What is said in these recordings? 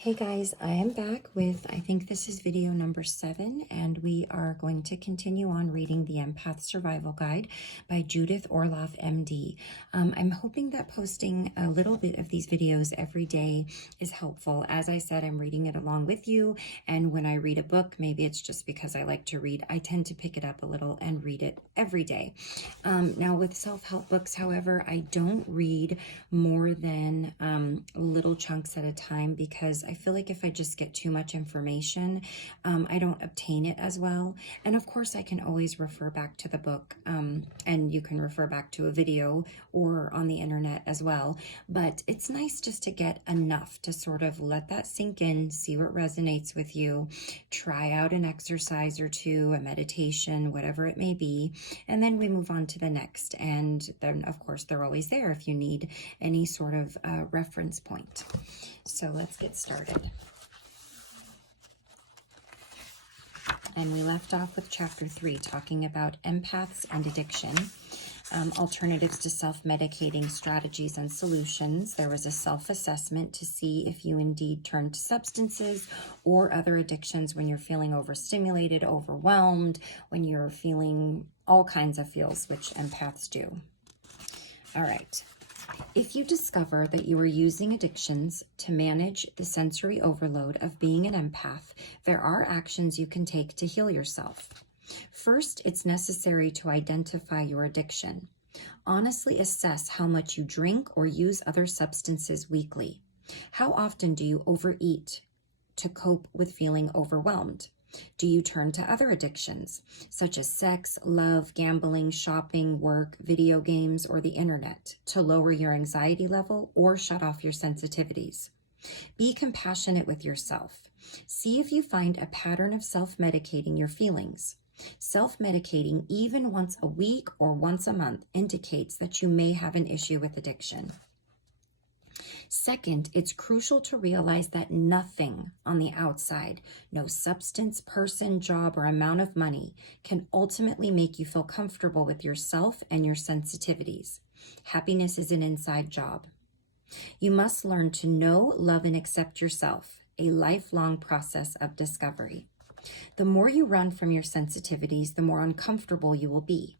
Hey guys, I am back with, I think this is video number 7, and we are going to continue on reading the Empath Survival Guide by Judith Orloff MD. I'm hoping that posting a little bit of these videos every day is helpful. As I said, I'm reading it along with you, and when I read a book, maybe it's just because I like to read, I tend to pick it up a little and read it every day. Now with self-help books, however, I don't read more than little chunks at a time because I feel like if I just get too much information, I don't obtain it as well. And of course, I can always refer back to the book, and you can refer back to a video or on the internet as well. But it's nice just to get enough to sort of let that sink in, see what resonates with you, try out an exercise or two, a meditation, whatever it may be, and then we move on to the next. And then, of course, they're always there if you need any sort of reference point. So let's get started. And we left off with chapter 3, talking about empaths and addiction, alternatives to self-medicating strategies and solutions. There was a self-assessment to see if you indeed turn to substances or other addictions when you're feeling overstimulated, overwhelmed, when you're feeling all kinds of feels, which empaths do. All right. If you discover that you are using addictions to manage the sensory overload of being an empath, there are actions you can take to heal yourself. First, it's necessary to identify your addiction. Honestly assess how much you drink or use other substances weekly. How often do you overeat to cope with feeling overwhelmed? Do you turn to other addictions, such as sex, love, gambling, shopping, work, video games, or the internet, to lower your anxiety level or shut off your sensitivities? Be compassionate with yourself. See if you find a pattern of self-medicating your feelings. Self-medicating even once a week or once a month indicates that you may have an issue with addiction. Second, it's crucial to realize that nothing on the outside, no substance, person, job, or amount of money, can ultimately make you feel comfortable with yourself and your sensitivities. Happiness is an inside job. You must learn to know, love, and accept yourself, a lifelong process of discovery. The more you run from your sensitivities, the more uncomfortable you will be.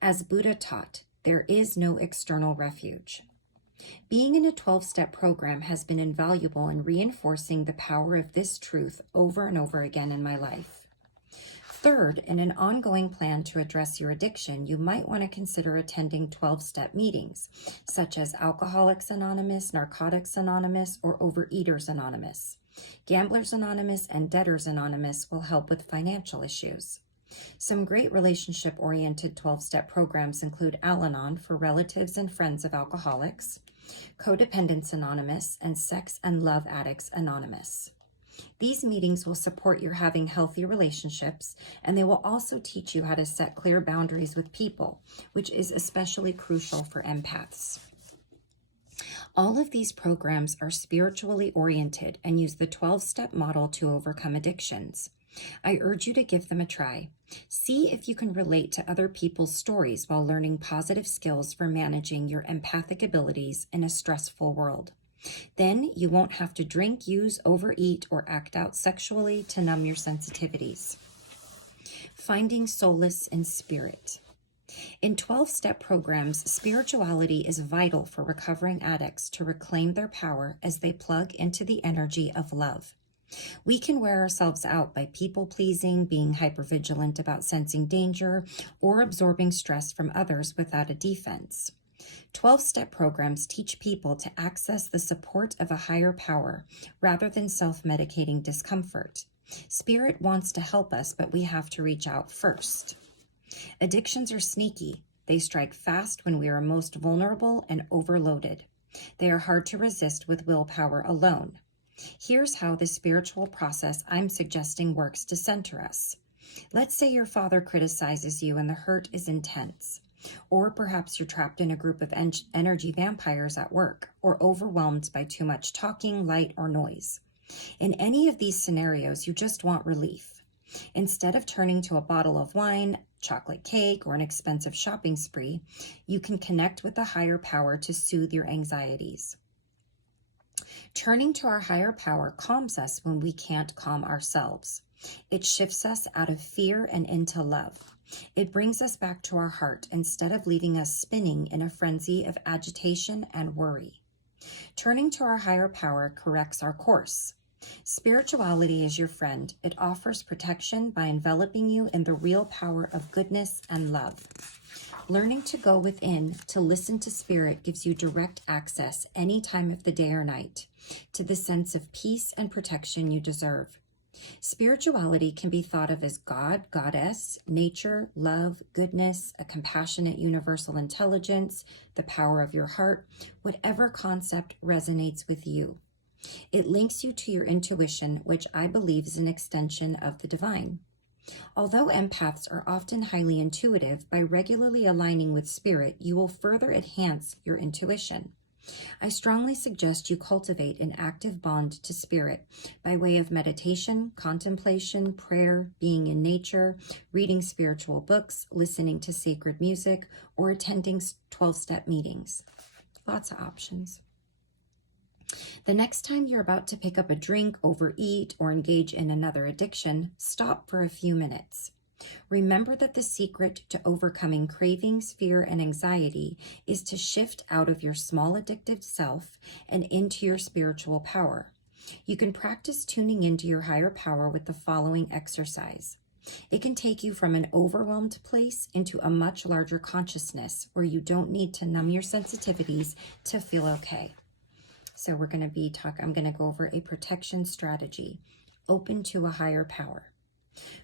As Buddha taught, there is no external refuge. Being in a 12-step program has been invaluable in reinforcing the power of this truth over and over again in my life. Third, in an ongoing plan to address your addiction, you might want to consider attending 12-step meetings, such as Alcoholics Anonymous, Narcotics Anonymous, or Overeaters Anonymous. Gamblers Anonymous and Debtors Anonymous will help with financial issues. Some great relationship-oriented 12-step programs include Al-Anon for relatives and friends of alcoholics, Codependence Anonymous, and Sex and Love Addicts Anonymous. These meetings will support your having healthy relationships, and they will also teach you how to set clear boundaries with people, which is especially crucial for empaths. All of these programs are spiritually oriented and use the 12-step model to overcome addictions. I urge you to give them a try. See if you can relate to other people's stories while learning positive skills for managing your empathic abilities in a stressful world. Then you won't have to drink, use, overeat, or act out sexually to numb your sensitivities. Finding solace in spirit. In 12-step programs, spirituality is vital for recovering addicts to reclaim their power as they plug into the energy of love. We can wear ourselves out by people-pleasing, being hypervigilant about sensing danger, or absorbing stress from others without a defense. 12-step programs teach people to access the support of a higher power rather than self-medicating discomfort. Spirit wants to help us, but we have to reach out first. Addictions are sneaky. They strike fast when we are most vulnerable and overloaded. They are hard to resist with willpower alone. Here's how the spiritual process I'm suggesting works to center us. Let's say your father criticizes you and the hurt is intense. Or perhaps you're trapped in a group of energy vampires at work, or overwhelmed by too much talking, light, or noise. In any of these scenarios, you just want relief. Instead of turning to a bottle of wine, chocolate cake, or an expensive shopping spree, you can connect with the higher power to soothe your anxieties. Turning to our higher power calms us when we can't calm ourselves. It shifts us out of fear and into love. It brings us back to our heart instead of leaving us spinning in a frenzy of agitation and worry. Turning to our higher power corrects our course. Spirituality is your friend. It offers protection by enveloping you in the real power of goodness and love. Learning to go within, to listen to spirit, gives you direct access any time of the day or night to the sense of peace and protection you deserve. Spirituality can be thought of as God, Goddess, nature, love, goodness, a compassionate universal intelligence, the power of your heart, whatever concept resonates with you. It links you to your intuition, which I believe is an extension of the divine. Although empaths are often highly intuitive, by regularly aligning with spirit, you will further enhance your intuition. I strongly suggest you cultivate an active bond to spirit by way of meditation, contemplation, prayer, being in nature, reading spiritual books, listening to sacred music, or attending 12-step meetings. Lots of options. The next time you're about to pick up a drink, overeat, or engage in another addiction, stop for a few minutes. Remember that the secret to overcoming cravings, fear, and anxiety is to shift out of your small addictive self and into your spiritual power. You can practice tuning into your higher power with the following exercise. It can take you from an overwhelmed place into a much larger consciousness where you don't need to numb your sensitivities to feel okay. So I'm going to go over a protection strategy. Open to a higher power.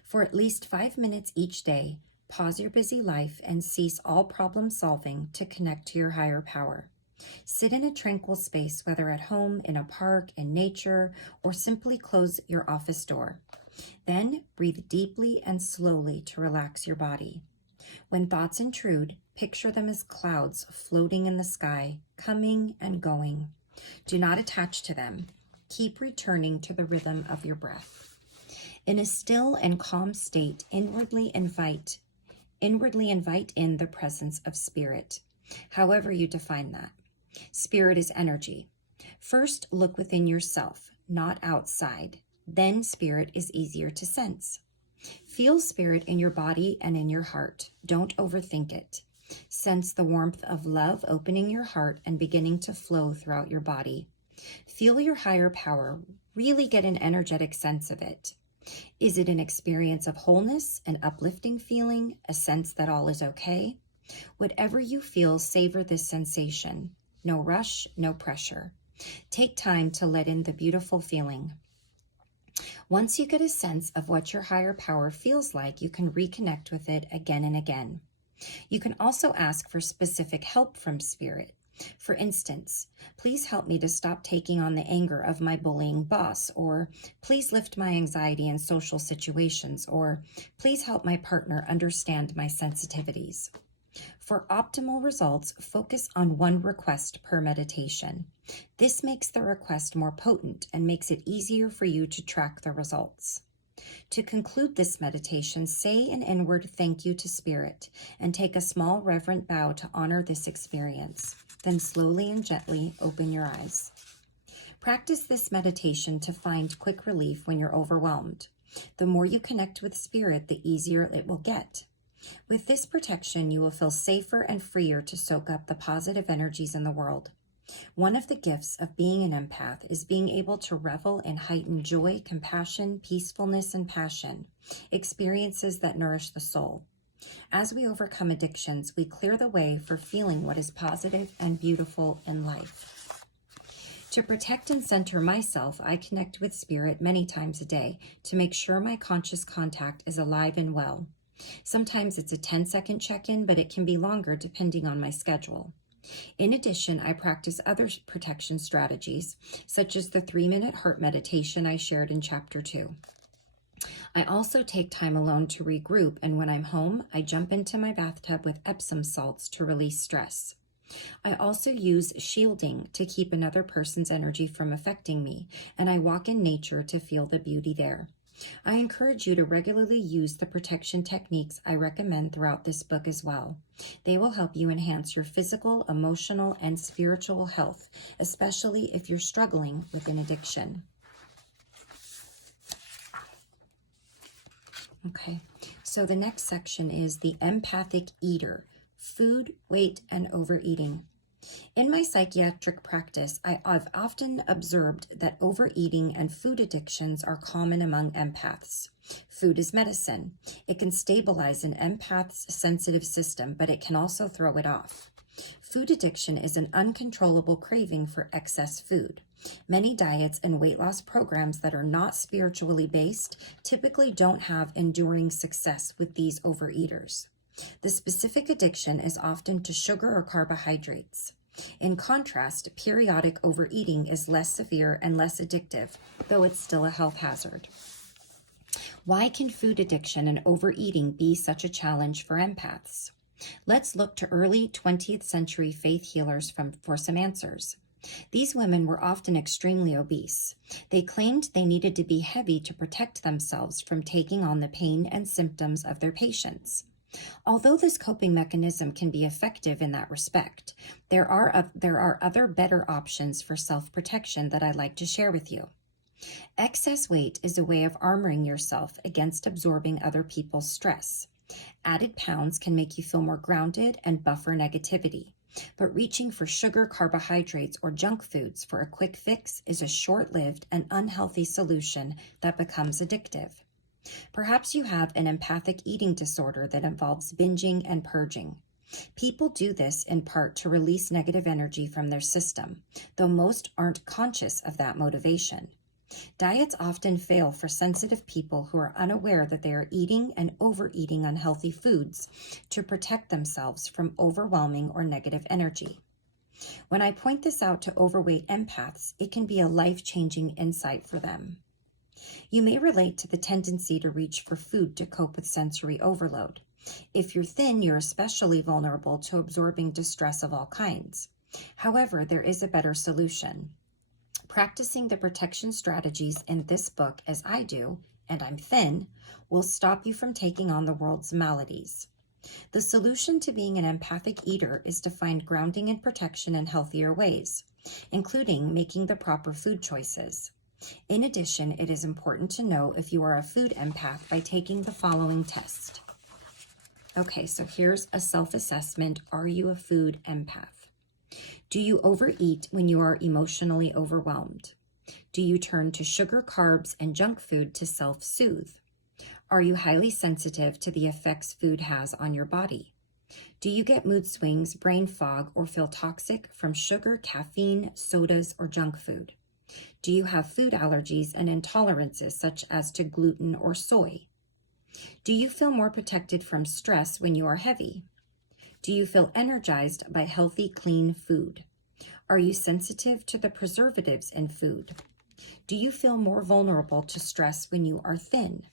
For at least 5 minutes each day, pause your busy life and cease all problem solving to connect to your higher power. Sit in a tranquil space, whether at home, in a park, in nature, or simply close your office door. Then breathe deeply and slowly to relax your body. When thoughts intrude, picture them as clouds floating in the sky, coming and going. Do not attach to them. Keep returning to the rhythm of your breath. In a still and calm state, inwardly invite in the presence of spirit, however you define that. Spirit is energy. First, look within yourself, not outside. Then spirit is easier to sense. Feel spirit in your body and in your heart. Don't overthink it. Sense the warmth of love opening your heart and beginning to flow throughout your body. Feel your higher power. Really get an energetic sense of it. Is it an experience of wholeness, an uplifting feeling, a sense that all is okay? Whatever you feel, savor this sensation. No rush, no pressure. Take time to let in the beautiful feeling. Once you get a sense of what your higher power feels like, you can reconnect with it again and again. You can also ask for specific help from spirit. For instance, please help me to stop taking on the anger of my bullying boss, or please lift my anxiety in social situations, or please help my partner understand my sensitivities. For optimal results, focus on one request per meditation. This makes the request more potent and makes it easier for you to track the results. To conclude this meditation, say an inward thank you to spirit and take a small reverent bow to honor this experience. Then slowly and gently open your eyes. Practice this meditation to find quick relief when you're overwhelmed. The more you connect with spirit, the easier it will get. With this protection, you will feel safer and freer to soak up the positive energies in the world. One of the gifts of being an empath is being able to revel in heightened joy, compassion, peacefulness, and passion, experiences that nourish the soul. As we overcome addictions, we clear the way for feeling what is positive and beautiful in life. To protect and center myself, I connect with spirit many times a day to make sure my conscious contact is alive and well. Sometimes it's a 10-second check-in, but it can be longer depending on my schedule. In addition, I practice other protection strategies, such as the 3-minute heart meditation I shared in Chapter 2. I also take time alone to regroup, and when I'm home, I jump into my bathtub with Epsom salts to release stress. I also use shielding to keep another person's energy from affecting me, and I walk in nature to feel the beauty there. I encourage you to regularly use the protection techniques I recommend throughout this book as well. They will help you enhance your physical, emotional, and spiritual health, especially if you're struggling with an addiction. Okay, so the next section is the empathic eater, food, weight, and overeating. In my psychiatric practice, I've often observed that overeating and food addictions are common among empaths. Food is medicine. It can stabilize an empath's sensitive system, but it can also throw it off. Food addiction is an uncontrollable craving for excess food. Many diets and weight loss programs that are not spiritually based typically don't have enduring success with these overeaters. The specific addiction is often to sugar or carbohydrates. In contrast, periodic overeating is less severe and less addictive, though it's still a health hazard. Why can food addiction and overeating be such a challenge for empaths? Let's look to early 20th century faith healers for some answers. These women were often extremely obese. They claimed they needed to be heavy to protect themselves from taking on the pain and symptoms of their patients. Although this coping mechanism can be effective in that respect, there are other better options for self-protection that I'd like to share with you. Excess weight is a way of armoring yourself against absorbing other people's stress. Added pounds can make you feel more grounded and buffer negativity, but reaching for sugar, carbohydrates, or junk foods for a quick fix is a short-lived and unhealthy solution that becomes addictive. Perhaps you have an empathic eating disorder that involves binging and purging. People do this in part to release negative energy from their system, though most aren't conscious of that motivation. Diets often fail for sensitive people who are unaware that they are eating and overeating unhealthy foods to protect themselves from overwhelming or negative energy. When I point this out to overweight empaths, it can be a life-changing insight for them. You may relate to the tendency to reach for food to cope with sensory overload. If you're thin, you're especially vulnerable to absorbing distress of all kinds. However, there is a better solution. Practicing the protection strategies in this book as I do, and I'm thin, will stop you from taking on the world's maladies. The solution to being an empathic eater is to find grounding and protection in healthier ways, including making the proper food choices. In addition, it is important to know if you are a food empath by taking the following test. Okay, so here's a self-assessment. Are you a food empath? Do you overeat when you are emotionally overwhelmed? Do you turn to sugar, carbs, and junk food to self-soothe? Are you highly sensitive to the effects food has on your body? Do you get mood swings, brain fog, or feel toxic from sugar, caffeine, sodas, or junk food? Do you have food allergies and intolerances such as to gluten or soy? Do you feel more protected from stress when you are heavy? Do you feel energized by healthy, clean food? Are you sensitive to the preservatives in food? Do you feel more vulnerable to stress when you are thin?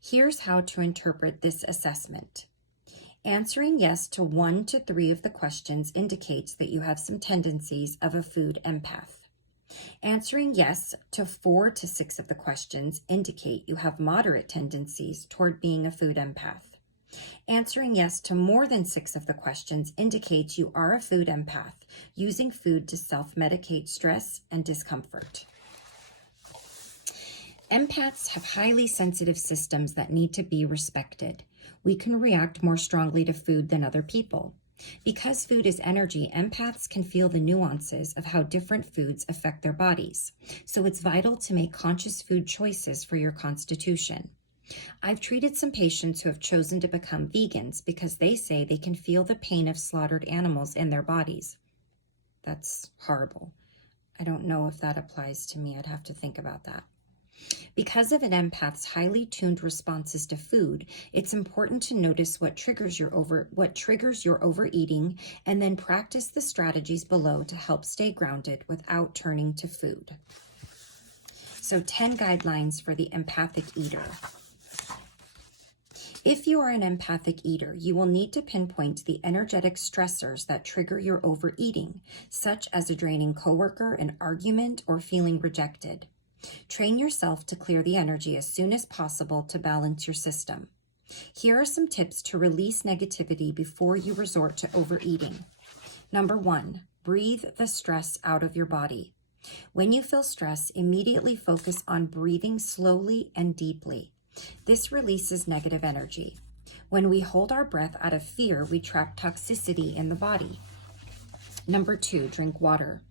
Here's how to interpret this assessment. Answering yes to 1 to 3 of the questions indicates that you have some tendencies of a food empath. Answering yes to 4 to 6 of the questions indicate you have moderate tendencies toward being a food empath. Answering yes to more than 6 of the questions indicates you are a food empath, using food to self-medicate stress and discomfort. Empaths have highly sensitive systems that need to be respected. We can react more strongly to food than other people. Because food is energy, empaths can feel the nuances of how different foods affect their bodies. So it's vital to make conscious food choices for your constitution. I've treated some patients who have chosen to become vegans because they say they can feel the pain of slaughtered animals in their bodies. That's horrible. I don't know if that applies to me. I'd have to think about that. Because of an empath's highly tuned responses to food, it's important to notice what triggers your overeating and then practice the strategies below to help stay grounded without turning to food. So 10 guidelines for the empathic eater. If you are an empathic eater, you will need to pinpoint the energetic stressors that trigger your overeating, such as a draining coworker, an argument, or feeling rejected. Train yourself to clear the energy as soon as possible to balance your system. Here are some tips to release negativity before you resort to overeating. Number 1, breathe the stress out of your body. When you feel stress, immediately focus on breathing slowly and deeply. This releases negative energy. When we hold our breath out of fear, we trap toxicity in the body. Number 2, drink water.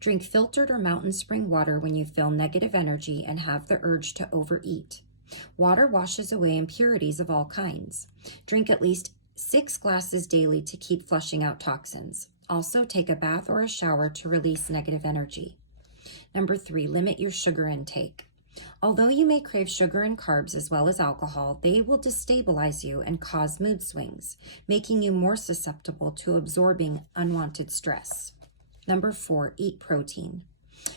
Drink filtered or mountain spring water when you feel negative energy and have the urge to overeat. Water washes away impurities of all kinds. Drink at least 6 glasses daily to keep flushing out toxins. Also, take a bath or a shower to release negative energy. Number 3, limit your sugar intake. Although you may crave sugar and carbs as well as alcohol, they will destabilize you and cause mood swings, making you more susceptible to absorbing unwanted stress. Number 4, eat protein.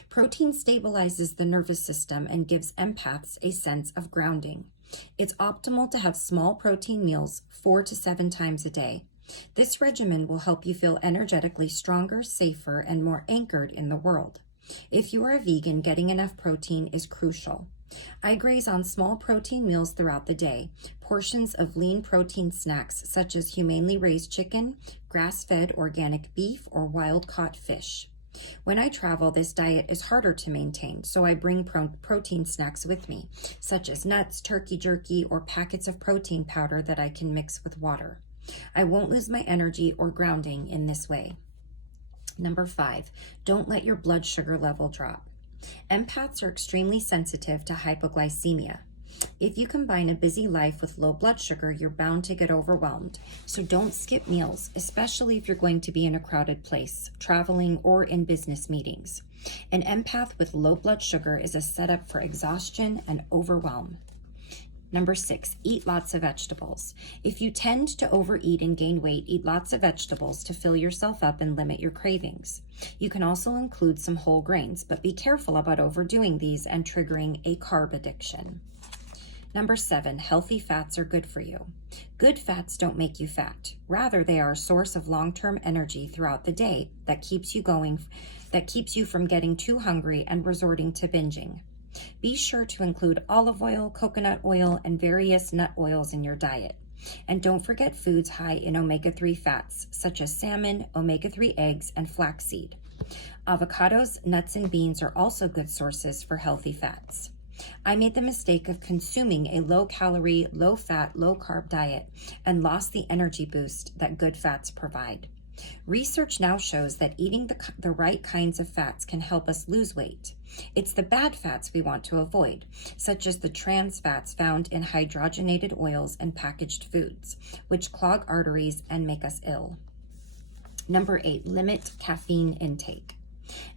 Protein stabilizes the nervous system and gives empaths a sense of grounding. It's optimal to have small protein meals 4 to 7 times a day. This regimen will help you feel energetically stronger, safer, and more anchored in the world. If you are a vegan, getting enough protein is crucial. I graze on small protein meals throughout the day, portions of lean protein snacks such as humanely raised chicken, grass-fed organic beef, or wild-caught fish. When I travel, this diet is harder to maintain, so I bring protein snacks with me, such as nuts, turkey jerky, or packets of protein powder that I can mix with water. I won't lose my energy or grounding in this way. Number 5, don't let your blood sugar level drop. Empaths are extremely sensitive to hypoglycemia. If you combine a busy life with low blood sugar, you're bound to get overwhelmed. So don't skip meals, especially if you're going to be in a crowded place, traveling, or in business meetings. An empath with low blood sugar is a setup for exhaustion and overwhelm. Number 6, eat lots of vegetables. If you tend to overeat and gain weight, eat lots of vegetables to fill yourself up and limit your cravings. You can also include some whole grains, but be careful about overdoing these and triggering a carb addiction. Number 7, healthy fats are good for you. Good fats don't make you fat. Rather, they are a source of long-term energy throughout the day that keeps you from getting too hungry and resorting to binging. Be sure to include olive oil, coconut oil, and various nut oils in your diet. And don't forget foods high in omega-3 fats, such as salmon, omega-3 eggs, and flaxseed. Avocados, nuts, and beans are also good sources for healthy fats. I made the mistake of consuming a low-calorie, low-fat, low-carb diet and lost the energy boost that good fats provide. Research now shows that eating the right kinds of fats can help us lose weight. It's the bad fats we want to avoid, such as the trans fats found in hydrogenated oils and packaged foods, which clog arteries and make us ill. Number 8, limit caffeine intake.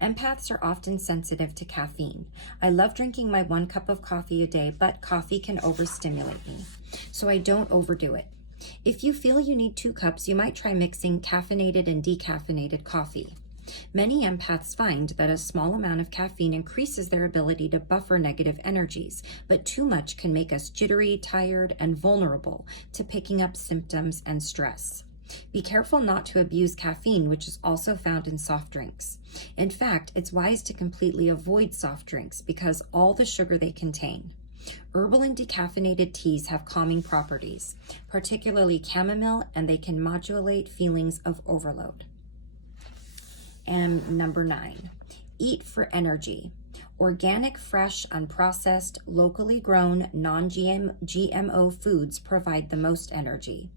Empaths are often sensitive to caffeine. I love drinking my 1 cup of coffee a day, but coffee can overstimulate me, so I don't overdo it. If you feel you need 2 cups, you might try mixing caffeinated and decaffeinated coffee. Many empaths find that a small amount of caffeine increases their ability to buffer negative energies, but too much can make us jittery, tired, and vulnerable to picking up symptoms and stress. Be careful not to abuse caffeine, which is also found in soft drinks. In fact, it's wise to completely avoid soft drinks because all the sugar they contain. Herbal and decaffeinated teas have calming properties, particularly chamomile, and they can modulate feelings of overload. And number 9, eat for energy. Organic, fresh, unprocessed, locally grown, non-GMO foods provide the most energy.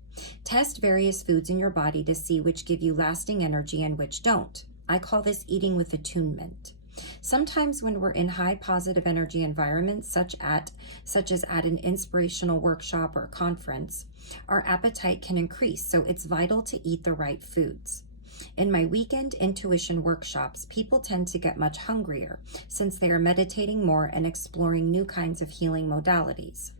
Test various foods in your body to see which give you lasting energy and which don't. I call this eating with attunement. Sometimes when we're in high positive energy environments, such as at an inspirational workshop or conference, our appetite can increase, so it's vital to eat the right foods. In my weekend intuition workshops, people tend to get much hungrier since they are meditating more and exploring new kinds of healing modalities.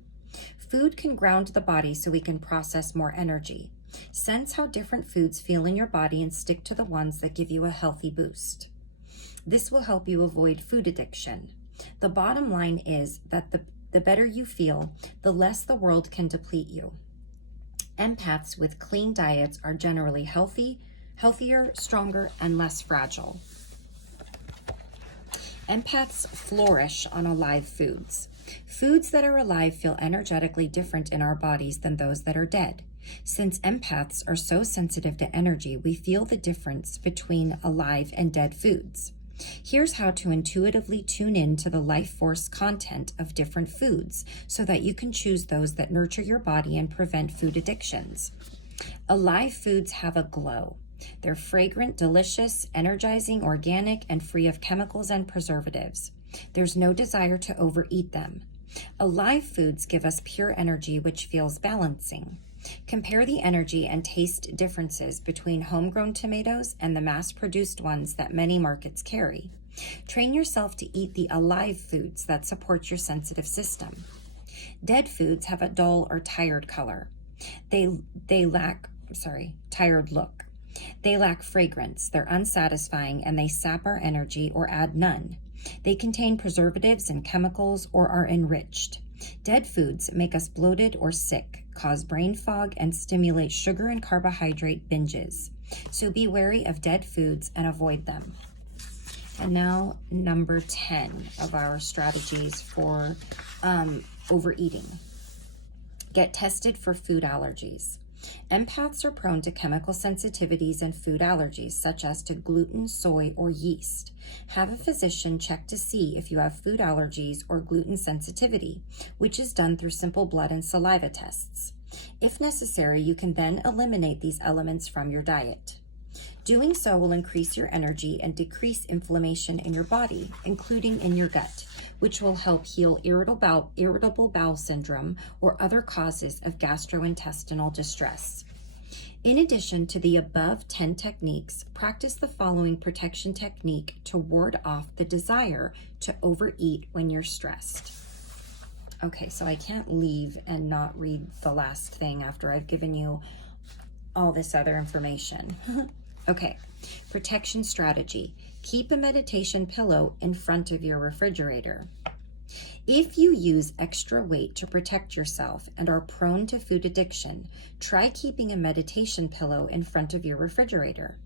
Food can ground the body so we can process more energy. Sense how different foods feel in your body and stick to the ones that give you a healthy boost. This will help you avoid food addiction. The bottom line is that the better you feel, the less the world can deplete you. Empaths with clean diets are generally healthier, stronger, and less fragile. Empaths flourish on alive foods. Foods that are alive feel energetically different in our bodies than those that are dead. Since empaths are so sensitive to energy, we feel the difference between alive and dead foods. Here's how to intuitively tune in to the life force content of different foods so that you can choose those that nurture your body and prevent food addictions. Alive foods have a glow. They're fragrant, delicious, energizing, organic, and free of chemicals and preservatives. There's no desire to overeat them. Alive foods give us pure energy, which feels balancing. Compare the energy and taste differences between homegrown tomatoes and the mass-produced ones that many markets carry. Train yourself to eat the alive foods that support your sensitive system. Dead foods have a dull or tired color. They lack tired look. They lack fragrance, they're unsatisfying, and they sap our energy or add none. They contain preservatives and chemicals or are enriched. Dead foods make us bloated or sick, cause brain fog, and stimulate sugar and carbohydrate binges. So be wary of dead foods and avoid them. And now, number 10 of our strategies for overeating. Get tested for food allergies. Empaths are prone to chemical sensitivities and food allergies, such as to gluten, soy, or yeast. Have a physician check to see if you have food allergies or gluten sensitivity, which is done through simple blood and saliva tests. If necessary, you can then eliminate these elements from your diet. Doing so will increase your energy and decrease inflammation in your body, including in your gut, which will help heal irritable bowel syndrome or other causes of gastrointestinal distress. In addition to the above 10 techniques, practice the following protection technique to ward off the desire to overeat when you're stressed. Okay, so I can't leave and not read the last thing after I've given you all this other information. Okay, protection strategy. Keep a meditation pillow in front of your refrigerator. If you use extra weight to protect yourself and are prone to food addiction, try keeping a meditation pillow in front of your refrigerator.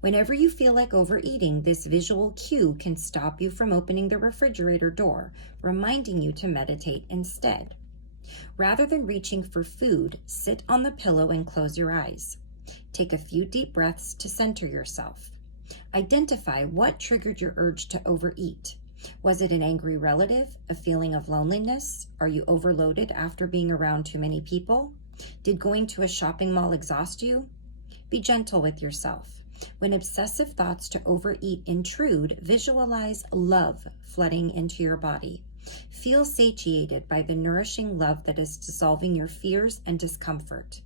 Whenever you feel like overeating, this visual cue can stop you from opening the refrigerator door, reminding you to meditate instead. Rather than reaching for food, sit on the pillow and close your eyes. Take a few deep breaths to center yourself. Identify what triggered your urge to overeat. Was it an angry relative, a feeling of loneliness? Are you overloaded after being around too many people? Did going to a shopping mall exhaust you? Be gentle with yourself. When obsessive thoughts to overeat intrude, visualize love flooding into your body. Feel satiated by the nourishing love that is dissolving your fears and discomfort.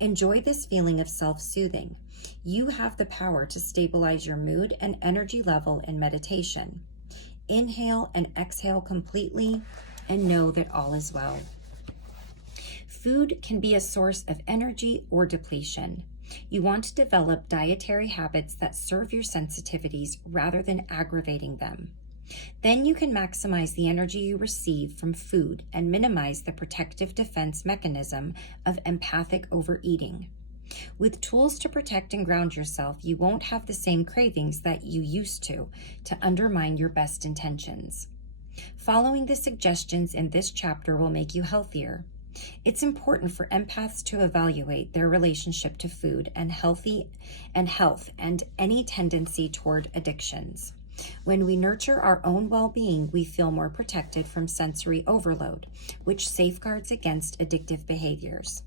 Enjoy this feeling of self-soothing. You have the power to stabilize your mood and energy level in meditation. Inhale and exhale completely and know that all is well. Food can be a source of energy or depletion. You want to develop dietary habits that serve your sensitivities rather than aggravating them. Then you can maximize the energy you receive from food and minimize the protective defense mechanism of empathic overeating. With tools to protect and ground yourself, you won't have the same cravings that you used to undermine your best intentions. Following the suggestions in this chapter will make you healthier. It's important for empaths to evaluate their relationship to food and health and any tendency toward addictions. When we nurture our own well-being, we feel more protected from sensory overload, which safeguards against addictive behaviors.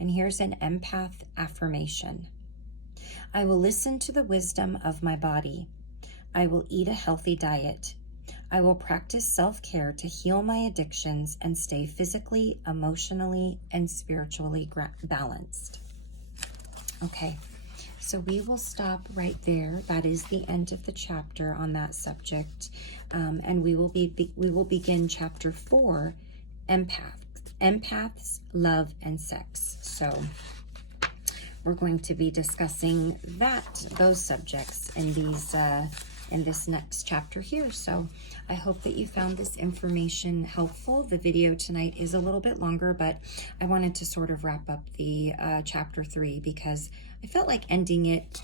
And here's an empath affirmation. I will listen to the wisdom of my body. I will eat a healthy diet. I will practice self-care to heal my addictions and stay physically, emotionally, and spiritually balanced. Okay, so we will stop right there. That is the end of the chapter on that subject, and we will begin chapter 4, Empaths, Love, and Sex. So we're going to be discussing those subjects in this next chapter here. So I hope that you found this information helpful. The video tonight is a little bit longer, but I wanted to sort of wrap up the chapter 3 because I felt like ending it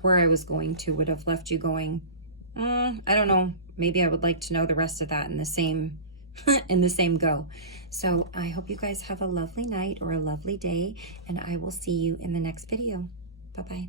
where I was going to would have left you going, I don't know. Maybe I would like to know the rest of that in the same in the same go. So I hope you guys have a lovely night or a lovely day, and I will see you in the next video. Bye-bye.